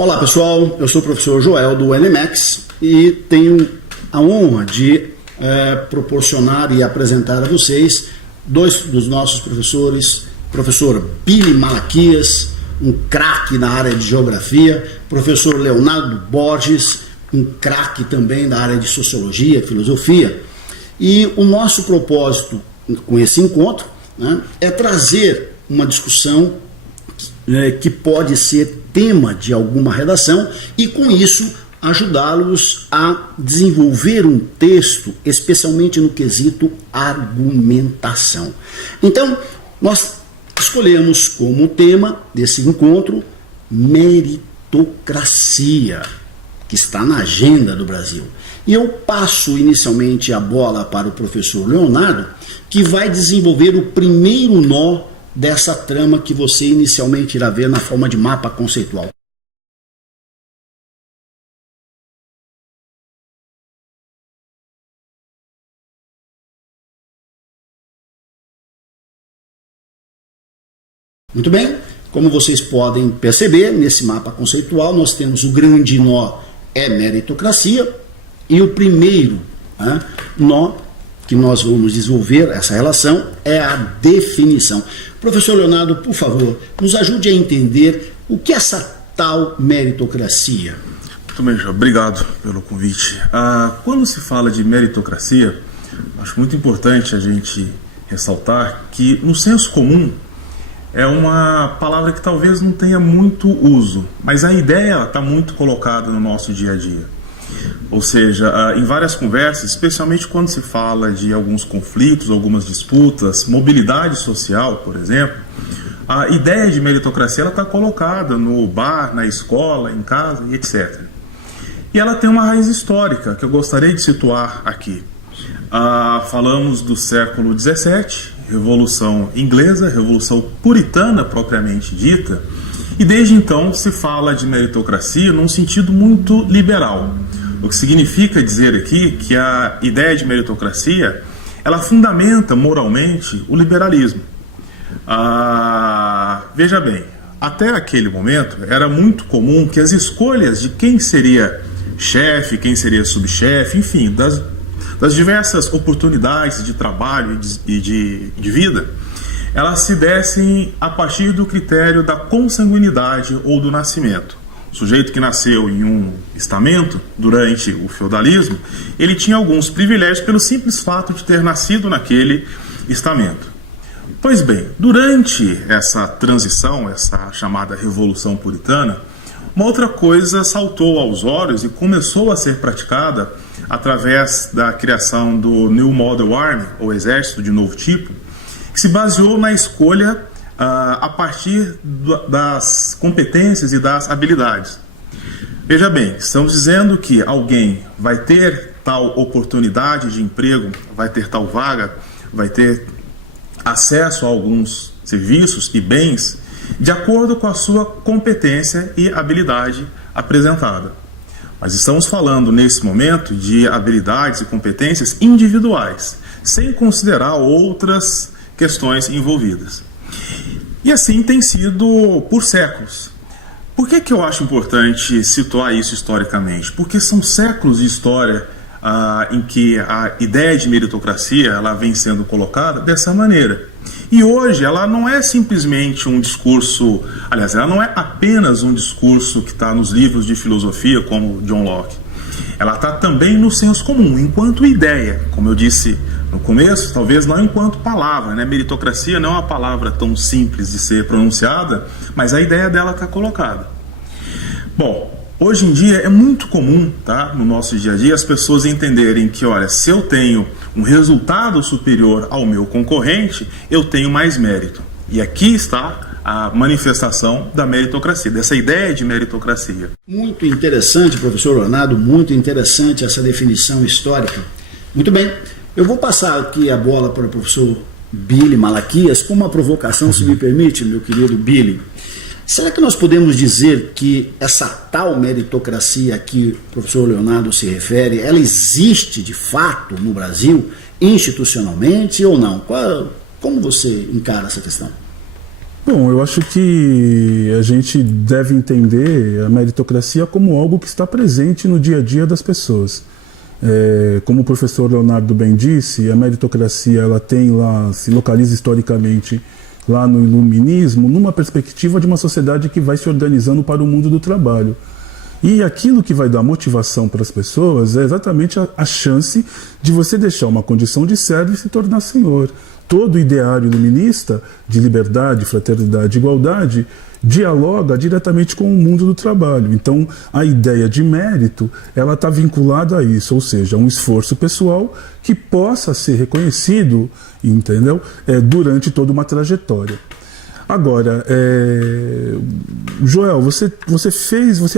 Olá pessoal, eu sou o professor Joel do LMX e tenho a honra de proporcionar e apresentar a vocês dois dos nossos professores, professor Billy Malaquias, um craque na área de geografia, professor Leonardo Borges, um craque também da área de sociologia, filosofia. E o nosso propósito com esse encontro, né, é trazer uma discussão que pode ser tema de alguma redação e com isso ajudá-los a desenvolver um texto, especialmente no quesito argumentação. Então, nós escolhemos como tema desse encontro meritocracia, que está na agenda do Brasil. E eu passo inicialmente a bola para o professor Leonardo, que vai desenvolver o primeiro nó dessa trama que você inicialmente irá ver na forma de mapa conceitual. Muito bem, como vocês podem perceber, nesse mapa conceitual nós temos o grande nó é meritocracia e o primeiro nó que nós vamos desenvolver, essa relação, é a definição. Professor Leonardo, por favor, nos ajude a entender o que é essa tal meritocracia. Muito bem, João. Obrigado pelo convite. Quando se fala de meritocracia, acho muito importante a gente ressaltar que no senso comum é uma palavra que talvez não tenha muito uso, mas a ideia está muito colocada no nosso dia a dia. Ou seja, em várias conversas, especialmente quando se fala de alguns conflitos, algumas disputas, mobilidade social, por exemplo, a ideia de meritocracia está colocada no bar, na escola, em casa e etc. E ela tem uma raiz histórica que eu gostaria de situar aqui. Falamos do século XVII, Revolução Inglesa, Revolução Puritana propriamente dita, e desde então se fala de meritocracia num sentido muito liberal. O que significa dizer aqui que a ideia de meritocracia, ela fundamenta moralmente o liberalismo. Veja bem, até aquele momento era muito comum que as escolhas de quem seria chefe, quem seria subchefe, enfim, das diversas oportunidades de trabalho e de vida, elas se dessem a partir do critério da consanguinidade ou do nascimento. O sujeito que nasceu em um estamento durante o feudalismo, ele tinha alguns privilégios pelo simples fato de ter nascido naquele estamento. Pois bem, durante essa transição, essa chamada Revolução Puritana, uma outra coisa saltou aos olhos e começou a ser praticada através da criação do New Model Army, ou Exército de Novo Tipo, que se baseou na escolha a partir das competências e das habilidades. Veja bem, estamos dizendo que alguém vai ter tal oportunidade de emprego, vai ter tal vaga, vai ter acesso a alguns serviços e bens de acordo com a sua competência e habilidade apresentada. Mas estamos falando nesse momento de habilidades e competências individuais, sem considerar outras questões envolvidas. E assim tem sido por séculos. Por que eu acho importante situar isso historicamente? Porque são séculos de história em que a ideia de meritocracia ela vem sendo colocada dessa maneira. E hoje ela não é simplesmente um discurso, aliás, ela não é apenas um discurso que está nos livros de filosofia como John Locke. Ela está também no senso comum, enquanto ideia, como eu disse no começo, talvez não enquanto palavra, né? Meritocracia não é uma palavra tão simples de ser pronunciada, mas a ideia dela está colocada. Bom, hoje em dia é muito comum, tá, no nosso dia a dia, as pessoas entenderem que, olha, se eu tenho um resultado superior ao meu concorrente, eu tenho mais mérito. E aqui está a manifestação da meritocracia, dessa ideia de meritocracia. Muito interessante, professor Leonardo, muito interessante essa definição histórica. Muito bem, eu vou passar aqui a bola para o professor Billy Malaquias com uma provocação, se me permite, meu querido Billy. Será que nós podemos dizer que essa tal meritocracia a que o professor Leonardo se refere, ela existe de fato no Brasil, institucionalmente ou não? Como você encara essa questão? Bom, eu acho que a gente deve entender a meritocracia como algo que está presente no dia a dia das pessoas. Como o professor Leonardo bem disse, a meritocracia ela tem lá, se localiza historicamente lá no iluminismo, numa perspectiva de uma sociedade que vai se organizando para o mundo do trabalho. E aquilo que vai dar motivação para as pessoas é exatamente a chance de você deixar uma condição de servo e se tornar senhor. Todo o ideário iluminista de liberdade, fraternidade e igualdade dialoga diretamente com o mundo do trabalho. Então, a ideia de mérito, ela está vinculada a isso, ou seja, um esforço pessoal que possa ser reconhecido, entendeu? Durante toda uma trajetória. Agora, Joel, você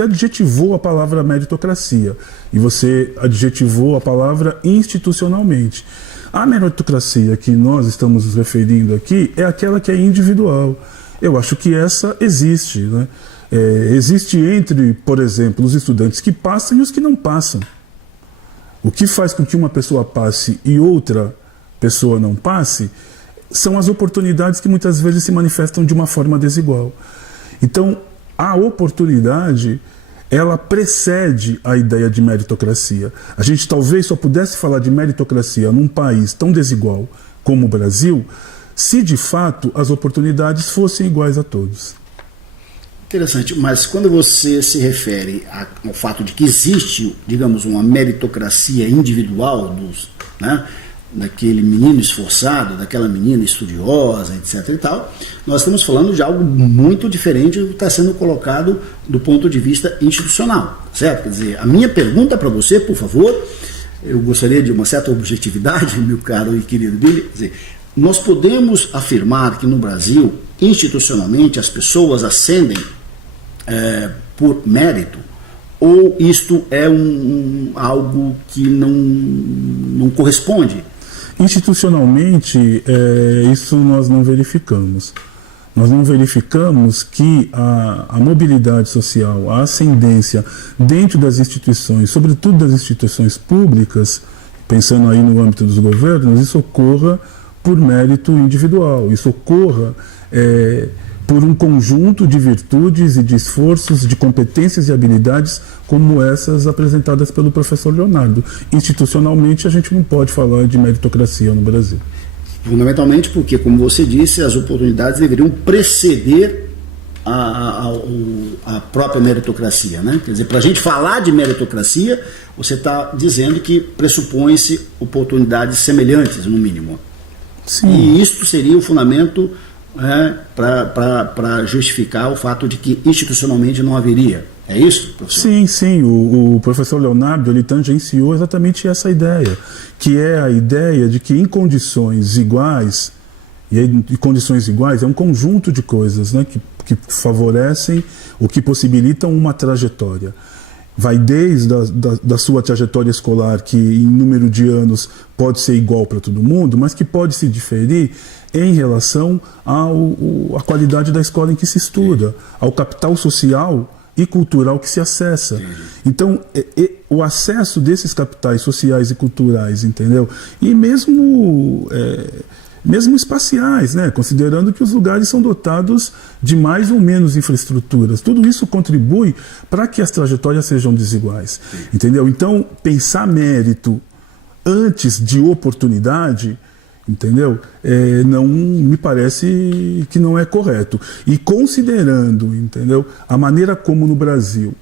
adjetivou a palavra meritocracia e você adjetivou a palavra institucionalmente. A meritocracia que nós estamos nos referindo aqui é aquela que é individual. Eu acho que essa existe, né? Existe entre, por exemplo, os estudantes que passam e os que não passam. O que faz com que uma pessoa passe e outra pessoa não passe são as oportunidades que muitas vezes se manifestam de uma forma desigual. Então, a oportunidade, ela precede a ideia de meritocracia. A gente talvez só pudesse falar de meritocracia num país tão desigual como o Brasil, se de fato as oportunidades fossem iguais a todos. Interessante, mas quando você se refere ao fato de que existe, digamos, uma meritocracia individual daquele menino esforçado, daquela menina estudiosa, etc. e tal, nós estamos falando de algo muito diferente do que está sendo colocado do ponto de vista institucional, certo? Quer dizer, a minha pergunta para você, por favor, eu gostaria de uma certa objetividade, meu caro e querido Billy, quer dizer, nós podemos afirmar que no Brasil, institucionalmente, as pessoas ascendem por mérito, ou isto é algo que não corresponde? Institucionalmente, isso nós não verificamos. Nós não verificamos que a mobilidade social, a ascendência dentro das instituições, sobretudo das instituições públicas, pensando aí no âmbito dos governos, isso ocorra por mérito individual, isso ocorra por um conjunto de virtudes e de esforços, de competências e habilidades como essas apresentadas pelo professor Leonardo. Institucionalmente, a gente não pode falar de meritocracia no Brasil. Fundamentalmente porque, como você disse, as oportunidades deveriam preceder a própria meritocracia, né? Quer dizer, para a gente falar de meritocracia, você está dizendo que pressupõe-se oportunidades semelhantes, no mínimo. Sim. E isso seria o fundamento para justificar o fato de que institucionalmente não haveria. É isso, professor? Sim. O professor Leonardo ele tangenciou exatamente essa ideia, que é a ideia de que em condições iguais, e condições iguais é um conjunto de coisas, né, que favorecem ou que possibilitam uma trajetória. Vai desde da sua trajetória escolar, que em número de anos pode ser igual para todo mundo, mas que pode se diferir em relação à qualidade da escola em que se estuda, ao capital social e cultural que se acessa. Então, o acesso desses capitais sociais e culturais, entendeu? E mesmo espaciais, né? Considerando que os lugares são dotados de mais ou menos infraestruturas. Tudo isso contribui para que as trajetórias sejam desiguais. Entendeu? Então, pensar mérito antes de oportunidade, entendeu? Não me parece que não é correto. E considerando, entendeu, a maneira como no Brasil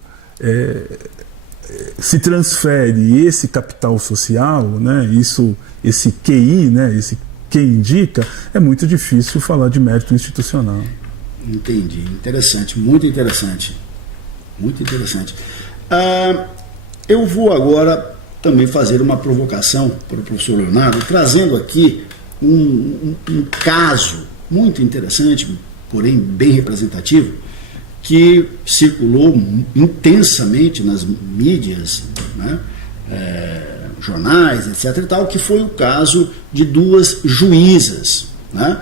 se transfere esse capital social, né? Esse QI, né? Esse que indica, é muito difícil falar de mérito institucional. Entendi. Interessante, muito interessante. Muito interessante. Eu vou agora também fazer uma provocação para o professor Leonardo, trazendo aqui um caso muito interessante, porém bem representativo, que circulou intensamente nas mídias, né? Jornais, etc. e tal, que foi o caso de duas juízas, né?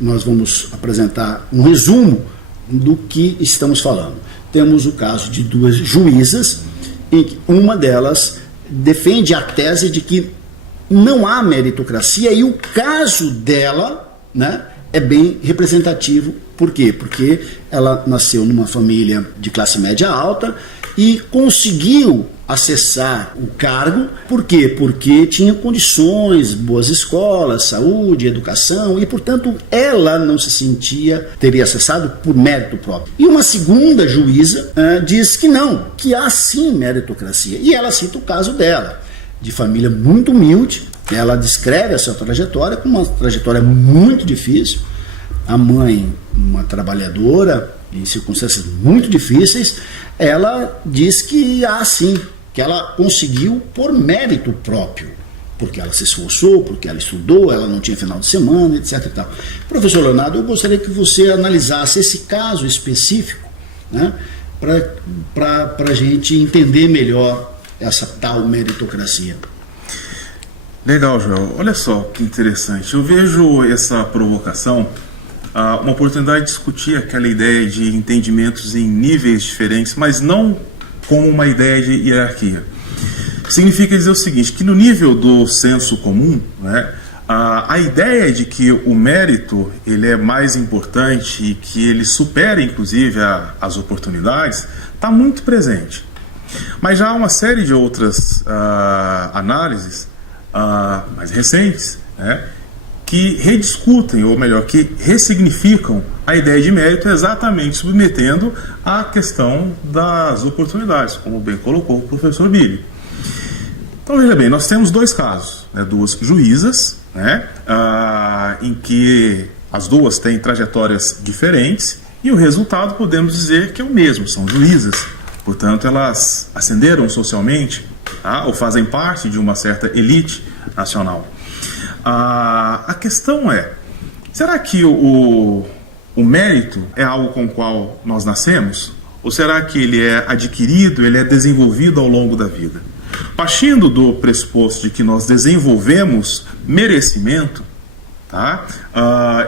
Nós vamos apresentar um resumo do que estamos falando. Temos o caso de duas juízas, em que uma delas defende a tese de que não há meritocracia e o caso dela, né, é bem representativo. Por quê? Porque ela nasceu numa família de classe média alta e conseguiu acessar o cargo. Por quê? Porque tinha condições, boas escolas, saúde, educação, e portanto ela não se sentia, teria acessado por mérito próprio. E uma segunda juíza diz que não, que há sim meritocracia, e ela cita o caso dela, de família muito humilde. Ela descreve a sua trajetória como uma trajetória muito difícil. A mãe, uma trabalhadora, em circunstâncias muito difíceis, ela diz que há sim, que ela conseguiu por mérito próprio, porque ela se esforçou, porque ela estudou, ela não tinha final de semana, etc. E tal. Professor Leonardo, eu gostaria que você analisasse esse caso específico, né, para a gente entender melhor essa tal meritocracia. Legal, Joel. Olha só que interessante. Eu vejo essa provocação uma oportunidade de discutir aquela ideia de entendimentos em níveis diferentes, mas não como uma ideia de hierarquia. Significa dizer o seguinte, que no nível do senso comum, né, a ideia de que o mérito ele é mais importante e que ele supera inclusive as oportunidades está muito presente. Mas já há uma série de outras análises mais recentes, né, que rediscutem, ou melhor, que ressignificam a ideia de mérito, exatamente submetendo à questão das oportunidades, como bem colocou o professor Billy. Então, veja bem, nós temos dois casos, né, duas juízas, né, em que as duas têm trajetórias diferentes, e o resultado podemos dizer que é o mesmo, são juízas, portanto elas ascenderam socialmente, tá, ou fazem parte de uma certa elite nacional. A questão é, será que o mérito é algo com o qual nós nascemos? Ou será que ele é adquirido, ele é desenvolvido ao longo da vida? Partindo do pressuposto de que nós desenvolvemos merecimento, tá?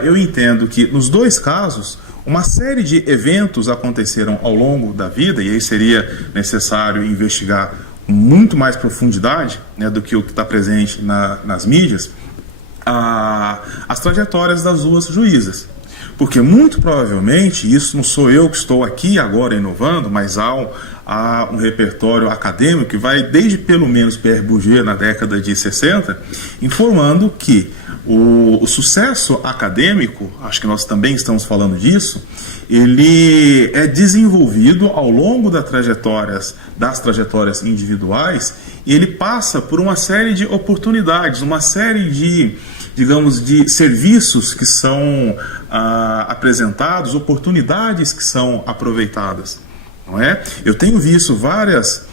Eu entendo que nos dois casos, uma série de eventos aconteceram ao longo da vida, e aí seria necessário investigar com muito mais profundidade, né, do que o que está presente nas mídias, as trajetórias das duas juízas. Porque muito provavelmente, isso não sou eu que estou aqui agora inovando, mas há um repertório acadêmico que vai desde pelo menos Pierre Bourdieu na década de 60, informando que o sucesso acadêmico, acho que nós também estamos falando disso, ele é desenvolvido ao longo das trajetórias individuais, e ele passa por uma série de oportunidades, uma série de, digamos, de serviços que são apresentados, oportunidades que são aproveitadas, não é? Eu tenho visto várias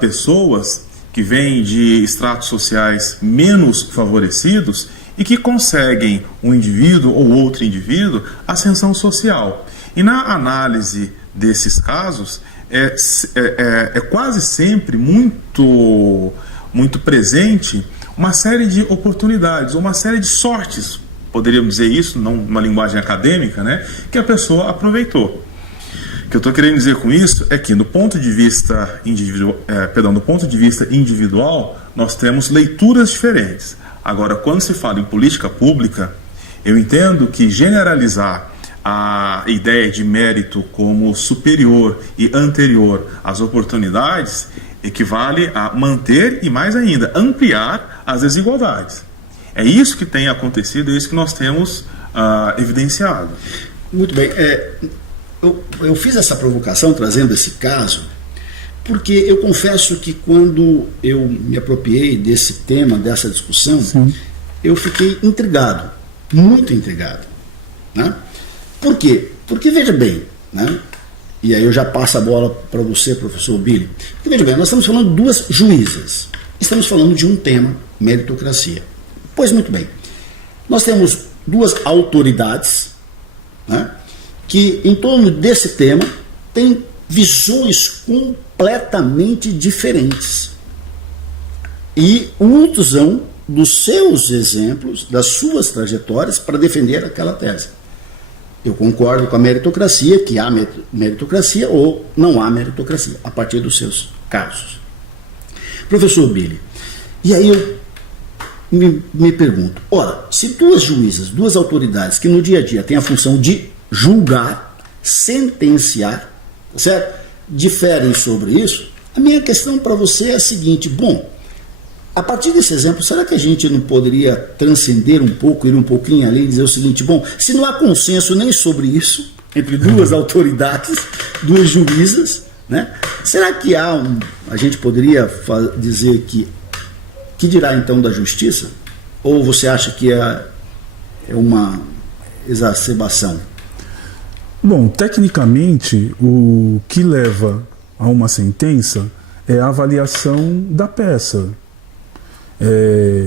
pessoas que vêm de estratos sociais menos favorecidos e que conseguem, um indivíduo ou outro indivíduo, ascensão social. E na análise desses casos, é quase sempre muito presente uma série de oportunidades, uma série de sortes, poderíamos dizer isso, não uma linguagem acadêmica, né, que a pessoa aproveitou. O que eu estou querendo dizer com isso é que, do ponto de vista individual, nós temos leituras diferentes. Agora, quando se fala em política pública, eu entendo que generalizar a ideia de mérito como superior e anterior às oportunidades equivale a manter e, mais ainda, ampliar as desigualdades. É isso que tem acontecido, é isso que nós temos evidenciado. Muito bem. Eu fiz essa provocação trazendo esse caso porque eu confesso que quando eu me apropriei desse tema, dessa discussão, sim, eu fiquei intrigado, muito intrigado, né? Por quê? Porque, veja bem, né? E aí eu já passo a bola para você, professor Billy. Porque, veja bem, nós estamos falando de duas juízas, estamos falando de um tema, meritocracia. Pois muito bem, nós temos duas autoridades, né, que em torno desse tema têm visões completamente diferentes e usam dos seus exemplos, das suas trajetórias para defender aquela tese. Eu concordo com a meritocracia, que há meritocracia ou não há meritocracia, a partir dos seus casos. Professor Billy, e aí eu me pergunto, ora, se duas juízas, duas autoridades que no dia a dia têm a função de julgar, sentenciar, certo? Diferem sobre isso, a minha questão para você é a seguinte: bom, a partir desse exemplo, será que a gente não poderia transcender um pouco, ir um pouquinho além e dizer o seguinte: bom, se não há consenso nem sobre isso, entre duas autoridades, duas juízas, né? Será que a gente poderia dizer que dirá então da justiça? Ou você acha que é uma exacerbação? Bom, tecnicamente, o que leva a uma sentença é a avaliação da peça.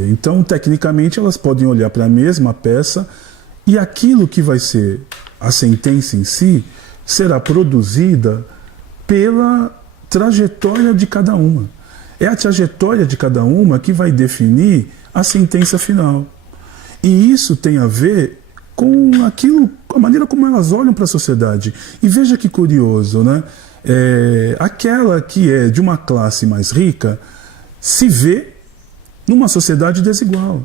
Então, tecnicamente, elas podem olhar para a mesma peça e aquilo que vai ser a sentença em si será produzida pela trajetória de cada uma. É a trajetória de cada uma que vai definir a sentença final. E isso tem a ver com a maneira como elas olham para a sociedade. E veja que curioso, né? Aquela que é de uma classe mais rica se vê numa sociedade desigual.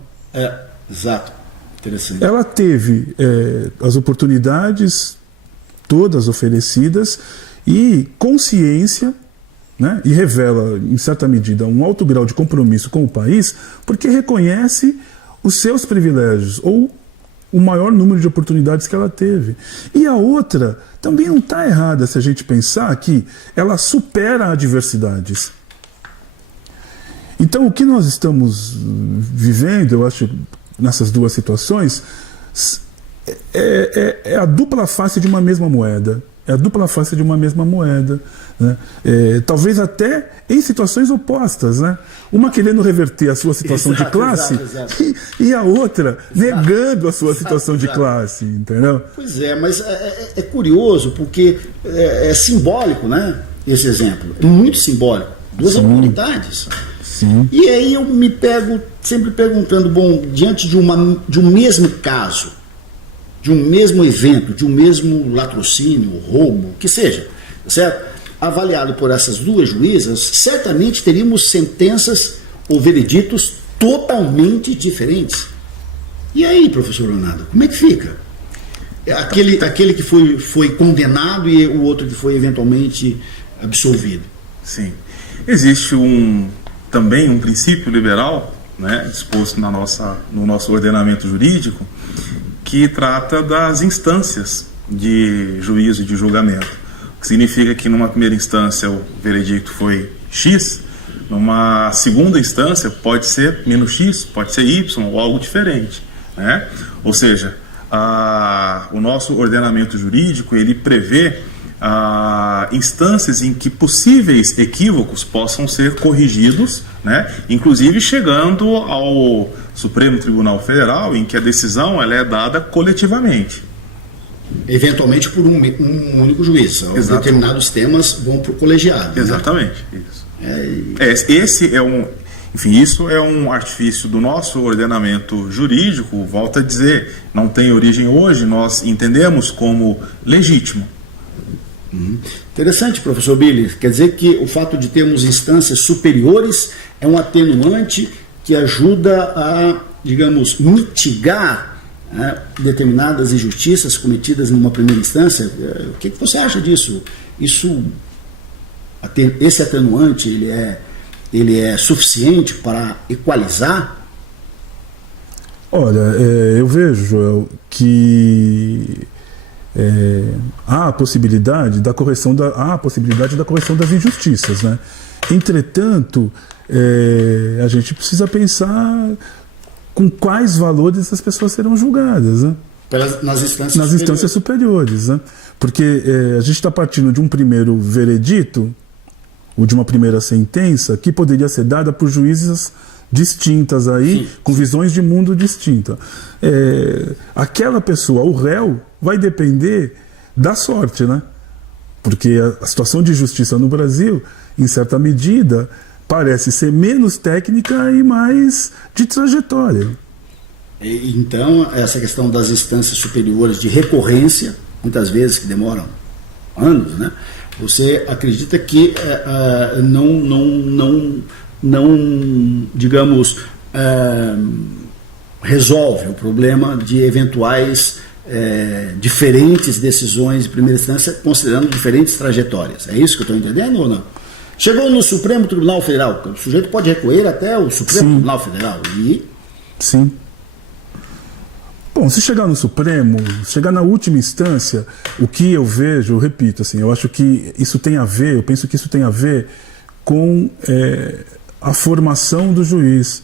Exato. Interessante. Ela teve as oportunidades todas oferecidas e consciência, né, e revela, em certa medida, um alto grau de compromisso com o país, porque reconhece os seus privilégios, ou o maior número de oportunidades que ela teve. E a outra também não está errada se a gente pensar que ela supera adversidades. Então, o que nós estamos vivendo, eu acho, nessas duas situações, é a dupla face de uma mesma moeda. É a dupla face de uma mesma moeda, né? Talvez até em situações opostas, né? Uma querendo reverter a sua situação de classe exato. E a outra negando a sua situação de classe, entendeu? Pois é, mas é curioso porque é simbólico, né? Esse exemplo, é muito simbólico. Duas autoridades. Sim. E aí eu me pego sempre perguntando, bom, diante de um mesmo caso, de um mesmo evento, de um mesmo latrocínio, roubo, que seja, certo? Avaliado por essas duas juízas, certamente teríamos sentenças ou vereditos totalmente diferentes. E aí, professor Leonardo, como é que fica? Aquele que foi condenado e o outro que foi eventualmente absolvido. Sim. Existe também um princípio liberal, né, disposto no nosso ordenamento jurídico, que trata das instâncias de juízo e de julgamento. O que significa que numa primeira instância o veredicto foi X, numa segunda instância pode ser menos X, pode ser Y ou algo diferente, né? Ou seja, o nosso ordenamento jurídico ele prevê instâncias em que possíveis equívocos possam ser corrigidos, né? Inclusive chegando ao Supremo Tribunal Federal, em que a decisão ela é dada coletivamente. Eventualmente por um único juiz. Determinados temas vão para o colegiado. Exatamente. Né? Isso. Isso é um artifício do nosso ordenamento jurídico, volto a dizer, não tem origem hoje, nós entendemos como legítimo. Interessante, professor Billy. Quer dizer que o fato de termos instâncias superiores é um atenuante que ajuda a, digamos, mitigar determinadas injustiças cometidas numa primeira instância. O que você acha disso? Esse atenuante ele é suficiente para equalizar? Olha, eu vejo, Joel, que há a possibilidade da correção das injustiças, né? Entretanto, a gente precisa pensar com quais valores essas pessoas serão julgadas, né? Nas instâncias superiores, né? Porque a gente está partindo de um primeiro veredito, ou de uma primeira sentença, que poderia ser dada por juízes distintas aí, sim, com visões de mundo distintas. Aquela pessoa, o réu, vai depender da sorte, né? Porque a situação de justiça no Brasil, em certa medida, parece ser menos técnica e mais de trajetória. Então, essa questão das instâncias superiores de recorrência, muitas vezes que demoram anos, né? Você acredita que não digamos, resolve o problema de eventuais diferentes decisões de primeira instância, considerando diferentes trajetórias. É isso que eu estou entendendo ou não? Chegou no Supremo Tribunal Federal, o sujeito pode recorrer até o Supremo Tribunal Federal e... Sim. Bom, se chegar no Supremo, chegar na última instância, o que eu vejo, eu repito, assim, eu acho que isso tem a ver, eu penso que isso tem a ver com a formação do juiz.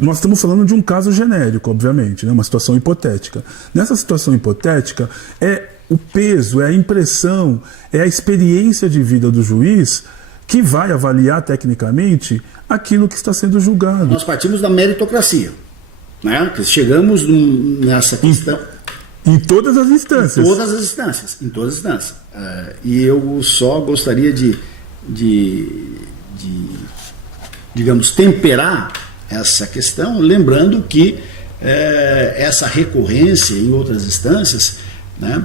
Nós estamos falando de um caso genérico, obviamente, né? Uma situação hipotética. Nessa situação hipotética, é o peso, é a impressão, é a experiência de vida do juiz que vai avaliar tecnicamente aquilo que está sendo julgado. Nós partimos da meritocracia, né? Chegamos nessa questão... Em todas as instâncias. Em todas as instâncias. Em todas as instâncias. E eu só gostaria de digamos, temperar essa questão, lembrando que essa recorrência em outras instâncias, né,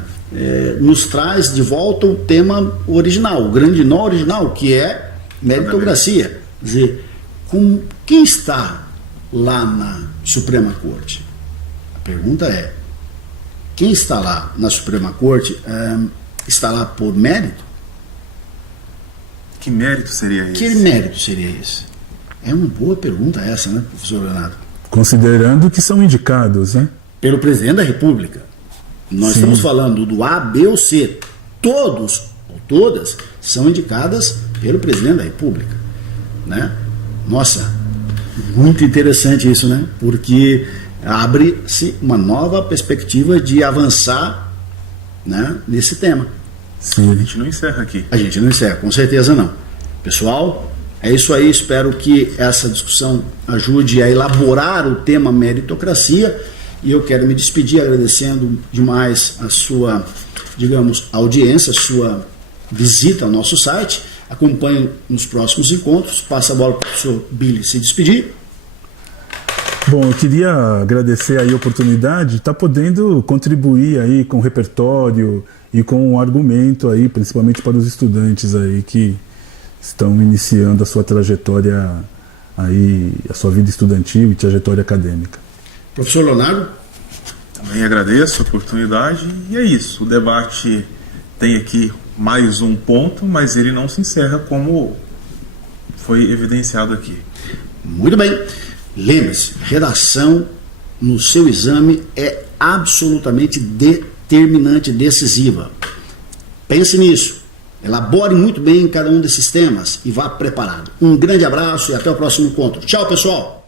nos traz de volta o tema original, o grande nó original, que é meritocracia. Quer dizer, quem está lá na Suprema Corte? A pergunta é, quem está lá na Suprema Corte está lá por mérito? Que mérito seria esse? Que mérito seria esse? É uma boa pergunta essa, né, professor Leonardo? Considerando que são indicados, né? Pelo presidente da República. Nós estamos falando do A, B ou C. Todos ou todas são indicadas pelo presidente da República, né? Nossa, muito interessante isso, né? Porque abre-se uma nova perspectiva de avançar, né, nesse tema. Sim. A gente não encerra aqui. A gente não encerra, com certeza não. Pessoal, é isso aí. Espero que essa discussão ajude a elaborar o tema meritocracia. E eu quero me despedir agradecendo demais a sua, digamos, audiência, a sua visita ao nosso site. Acompanhe nos próximos encontros. Passa a bola para o professor Billy se despedir. Bom, eu queria agradecer aí a oportunidade de estar podendo contribuir aí com o repertório e com o argumento aí, principalmente para os estudantes aí que estão iniciando a sua trajetória aí, a sua vida estudantil e trajetória acadêmica. Professor Leonardo? Também agradeço a oportunidade e é isso. O debate tem aqui mais um ponto, mas ele não se encerra como foi evidenciado aqui. Muito bem. Lembre-se, redação no seu exame é absolutamente determinante, decisiva. Pense nisso. Elabore muito bem cada um desses temas e vá preparado. Um grande abraço e até o próximo encontro. Tchau, pessoal!